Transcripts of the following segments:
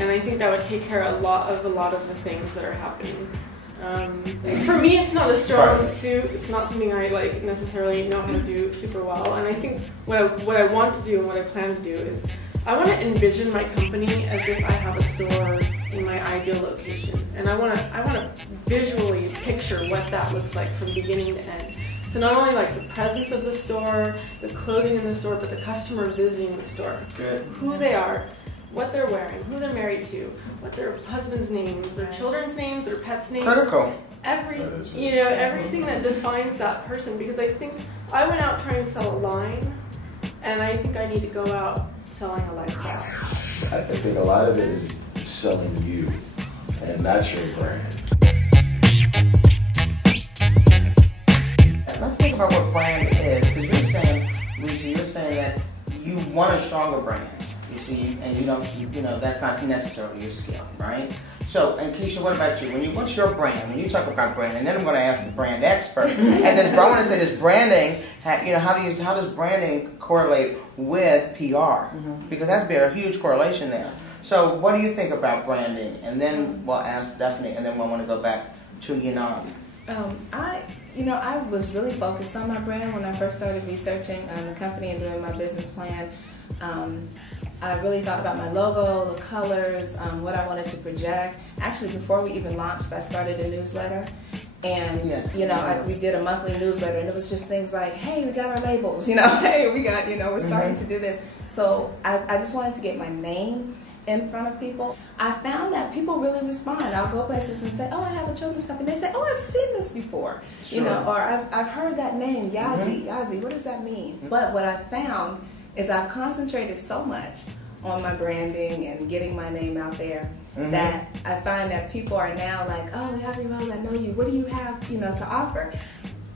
and I think that would take care of a lot of the things that are happening. For me, it's not a strong suit. It's not something I like necessarily know how to do super well. And I think what I want to do and what I plan to do is I want to envision my company as if I have a store in my ideal location, and I want to visually picture what that looks like from beginning to end. So not only like the presence of the store, the clothing in the store, but the customer visiting the store. Good. Who they are, what they're wearing, who they're married to, what their husband's names, their children's names, their pets' names. Critical. Everything that defines that person. Because I think I went out trying to sell a line, and I think I need to go out selling a lifestyle. I think a lot of it is selling you, and that's your brand. Let's think about what brand is, because you're saying, Luigi, you're saying that you want a stronger brand. You see, and you know, that's not necessarily your skill, right? So, and Keisha, what about you? What's your brand? When you talk about brand, and then I'm going to ask the brand expert. And then I want to say, does branding, how does branding correlate with PR? Because that's a huge correlation there. So, what do you think about branding? And then we'll ask Stephanie, and then we'll want to go back to Yinan. I was really focused on my brand when I first started researching the company and doing my business plan. I really thought about my logo, the colors, what I wanted to project. Actually, before we even launched, I started a newsletter. And, we did a monthly newsletter, and it was just things like, hey, we got our labels, hey, we got, we're starting to do this. So I just wanted to get my name in front of people. I found that people really respond. I'll go places and say, oh, I have a children's company. They say, oh, I've seen this before, or I've heard that name, Yazi. Yazi, what does that mean? But what I found is I've concentrated so much on my branding and getting my name out there that I find that people are now like, oh, Yazi Rose, I know you. What do you have, to offer?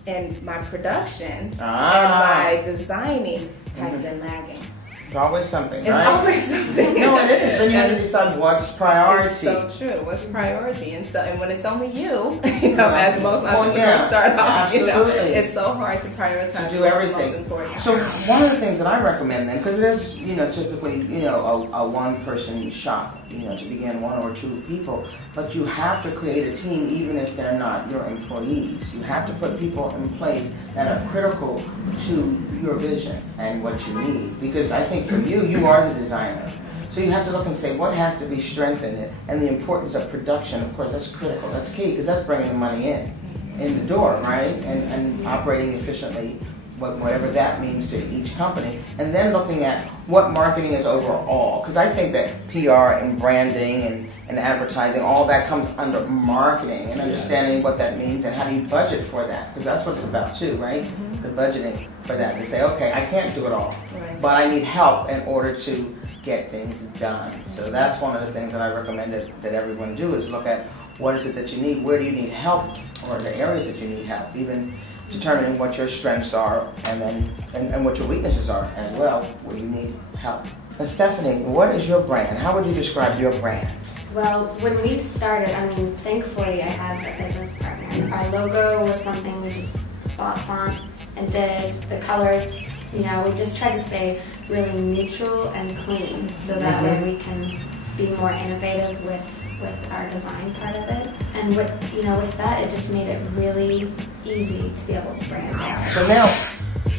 And my production and my designing has been lagging. It's always something, right? It's always something. No, it is. Then you have to decide what's priority. It's so true. What's priority? And when it's only you, as most entrepreneurs start off, it's so hard to prioritize to do what's everything. the most important. So one of the things that I recommend then, because it is, typically, a one-person shop, to begin, one or two people, but you have to create a team even if they're not your employees. You have to put people in place that are critical to your vision and what you need. Because I think for you, you are the designer. So you have to look and say what has to be strengthened, and the importance of production, of course, that's critical. That's key, because that's bringing the money in the door, right? And operating efficiently, whatever that means to each company, and then looking at what marketing is overall, because I think that PR and branding and advertising, all that comes under marketing, and understanding what that means and how do you budget for that, because that's what it's about too, right? The budgeting for that, to say, okay, I can't do it all, but I need help in order to get things done. So that's one of the things that I recommend that everyone do, is look at what is it that you need, where do you need help, or the areas that you need help, even determining what your strengths are and what your weaknesses are as well, where you need help. And Stephanie, what is your brand? How would you describe your brand? Well, when we started, thankfully I have a business partner. Our logo was something we just bought font and did. The colors, we just tried to stay really neutral and clean, so that way we can be more innovative with our design part of it. And with that, it just made it really easy to be able to brand out. So now,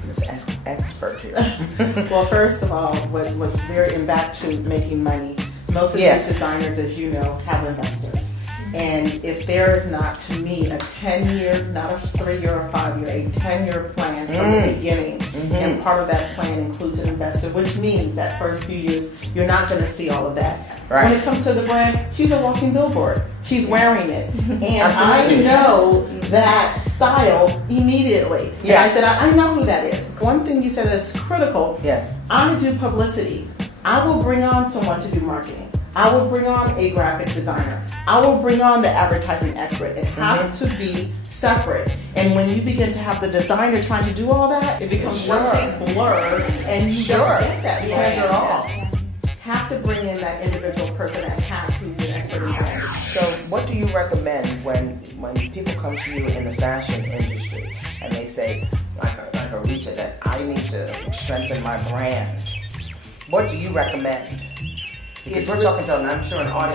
let's ask expert here. Well, first of all, and back to making money, most of these designers, as you know, have investors. And if there is not, to me, a 10-year, not a 3-year or 5-year, a 10-year plan from the beginning, and part of that plan includes an investor, which means that first few years, you're not going to see all of that. Right. When it comes to the brand, she's a walking billboard. She's wearing it. And I know that style immediately. And I said, I know who that is. One thing you said that's critical, I do publicity. I will bring on someone to do marketing. I will bring on a graphic designer. I will bring on the advertising expert. It has to be separate. And when you begin to have the designer trying to do all that, it becomes one big blur, and you don't get that because you're all. Have to bring in that individual person that who's an expert in branding. So what do you recommend when people come to you in the fashion industry and they say, like a Rita, that I need to strengthen my brand? What do you recommend? Because we're talking to, I'm sure, an audience